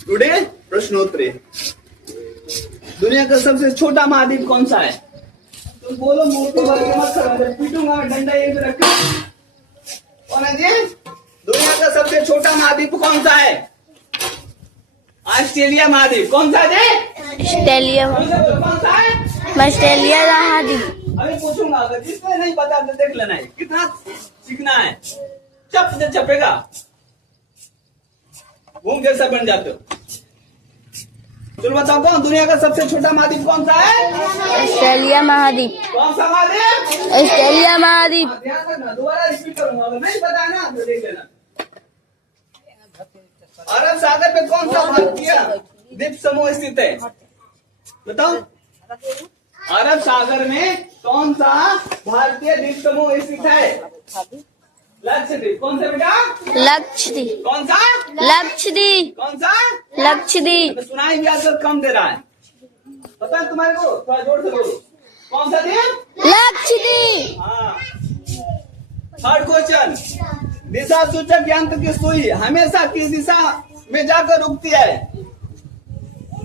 Today प्रश्नोत्तरी। दुनिया का सबसे छोटा महाद्वीप कौन सा है? तुम बोलो, मूर्ति भर के मत करो, पीटूंगा मैं डंडा एक रख। कौन है जी? दुनिया का सबसे छोटा महाद्वीप कौन सा है? ऑस्ट्रेलिया महाद्वीप। कौन सा है? ऑस्ट्रेलिया। कौन सा है? ऑस्ट्रेलिया महाद्वीप। अभी पूछूंगा, अगर जिसने नहीं पता तो देख लेना है, कितना सीखना है। चप से चपेगा, घूम जैसा बन जाते हो। चलो बताओ, कौन दुनिया का सबसे छोटा महाद्वीप कौन सा है? ऑस्ट्रेलिया महाद्वीप। कौन सा महाद्वीप? ऑस्ट्रेलिया महाद्वीप। ध्यान रखना, दोबारा रिपीट करूंगा, अगर नहीं पता है ना तो देख लेना। अरब सागर पे कौन सा भारतीय द्वीप समूह स्थित है? बताओ, अरब सागर में कौन सा भारतीय द्वीप समूह स्थित है? लक्षद्वीप। कौन सा बेटा? लक्षद्वीप। कौन सा? लक्षद्वीप। कौन सा? लक्षद्वीप। सुनाई भी आजकल कम दे रहा है, पता है तुम्हारे को? थोड़ा जोर से बोलो, कौन सा द्वीप? लक्षद्वीप। हाँ। थर्ड क्वेश्चन, दिशा सूचक यंत्र की सुई हमेशा किस दिशा में जाकर रुकती है?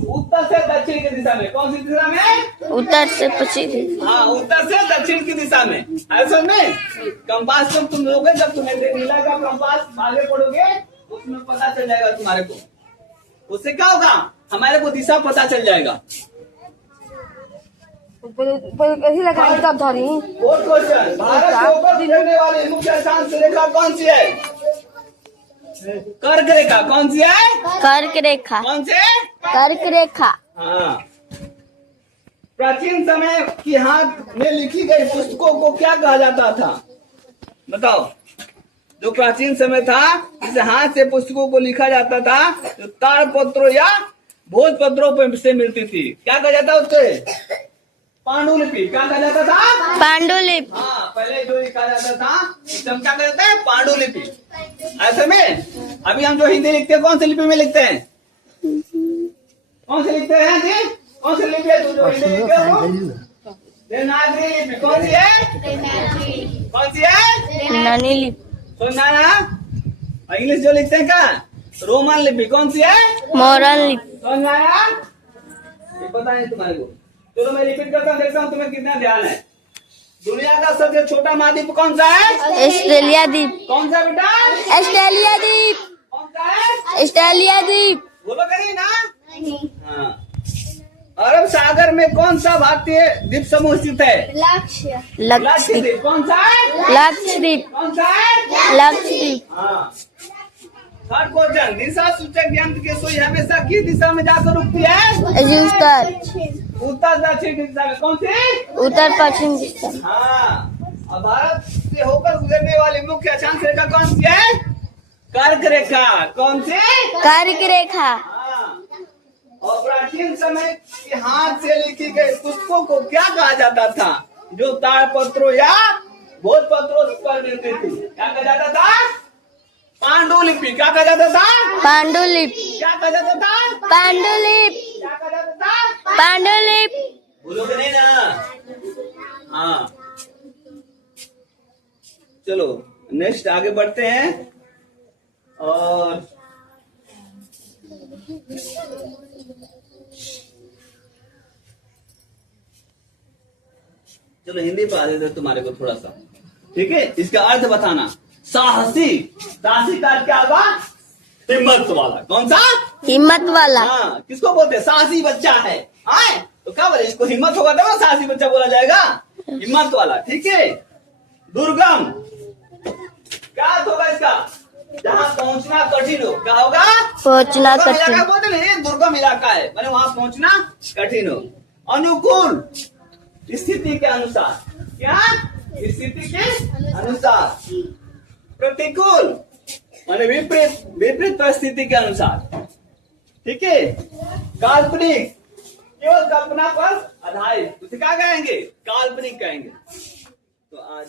उत्तर से दक्षिण की दिशा में। कौन सी दिशा में? उत्तर से पश्चिम। हाँ, उत्तर से दक्षिण की दिशा में। ऐसा में कंपास जब तुम लोगे, जब तुम्हें मिलेगा कंपास, आगे पढ़ोगे उसमें पता चल जाएगा तुम्हारे को। उससे क्या होगा? हमारे को दिशा पता चल जाएगा। कैसी लगा फोर्थ क्वेश्चन, भारत के ऊपर गुजरने वाली मुख्य अक्षांश रेखा कौन सी है? कर्क रेखा। कौन सी है? कर्क रेखा। कौन से? कर्क रेखा। हाँ। प्राचीन समय की हाथ में लिखी गई पुस्तकों को क्या कहा जाता था? बताओ, जो प्राचीन समय था जिसे हाथ से पुस्तकों को लिखा जाता था, जो ताड़पत्रों या भोजपत्रों पर से मिलती थी, क्या कहा जाता उससे? पांडुलिपि। क्या कहा जाता था? पांडुलिपि। हाँ, पहले जो लिखा जाता था एकदम क्या कहते हैं? पांडुलिपि। ऐसे में अभी हम जो हिंदी लिखते हैं कौन सी लिपि में लिखते हैं? कौन से लिखते हैं जी? कौन सी लिपि है जो हिंदी लिखते हो? देवनागरी लिपि। कौन सी है? कौन सी है? देवनागरी लिपि। सुनना ना, इंग्लिश जो लिखते हैं क्या? रोमन लिपि। कौन सी है? मोरन लिपि। समझ आया? ये पता नहीं तुम्हारे को। चलो मैं रिपीट करता हूँ, देखता हूँ तुम्हें कितना ध्यान है। दुनिया का सबसे छोटा महाद्वीप कौन सा है? ऑस्ट्रेलिया द्वीप। कौन सा बेटा? ऑस्ट्रेलिया द्वीप। कौन सा है? ऑस्ट्रेलिया द्वीप। बोलो कहीं ना। हाँ। अरब सागर में कौन सा भारतीय द्वीप समूह स्थित है? लक्षद्वीप। कौन सा है? लक्षद्वीप। कौन सा है? लक्षद्वीप। हाँ। थर्ड क्वेश्चन, दिशा सूचक यंत्र की सुई हमेशा किस दिशा में जाकर रुकती है? उत्तर। उत्तर दक्षिण की दिशा में। कौन सी? उत्तर पश्चिम दिशा। हाँ। और भारत से होकर गुजरने वाली मुख्य अक्षांश रेखा कौन सी है? कर्क रेखा। कौन सी? कर्क रेखा। हाँ। और प्राचीन समय के हाथ से लिखी गई पुस्तकों को क्या कहा जाता था? जो ताड़पत्रों या भोजपत्रों पर मिलती थी, क्या कहा जाता था? पांडुलिपि। क्या कहा जाता था? पांडुलिपि। क्या कहा जाता था? पांडुलिपि। क्या कहा जाता था? पांडुलिपि। बोलोगे नहीं ना? हाँ। चलो नेक्स्ट आगे बढ़ते हैं। और चलो हिंदी पे आ जाते तुम्हारे को थोड़ा सा, ठीक है? इसका अर्थ बताना। साहसी। साहसी का अर्थ क्या होगा? हिम्मत वाला। कौन सा? हिम्मत वाला। हाँ, किसको बोलते हैं? साहसी बच्चा है। हाँ, तो क्या बोले? इसको हिम्मत होगा तो साहसी बच्चा बोला जाएगा, हिम्मत वाला। ठीक है। दुर्गम, क्या अर्थ होगा इसका? जहाँ पहुँचना कठिन हो। क्या होगा? पहुँचना कठिन। बोलते नहीं, दुर्गम इलाका है, मैंने वहां पहुँचना कठिन हो। अनुकूल, स्थिति के अनुसार। क्या? स्थिति के अनुसार। प्रतिकूल माने विपरीत, विपरीत परिस्थिति के अनुसार। ठीक है। काल्पनिक, केवल कल्पना पर आधारित, उसे क्या कहेंगे? काल्पनिक कहेंगे। तो आज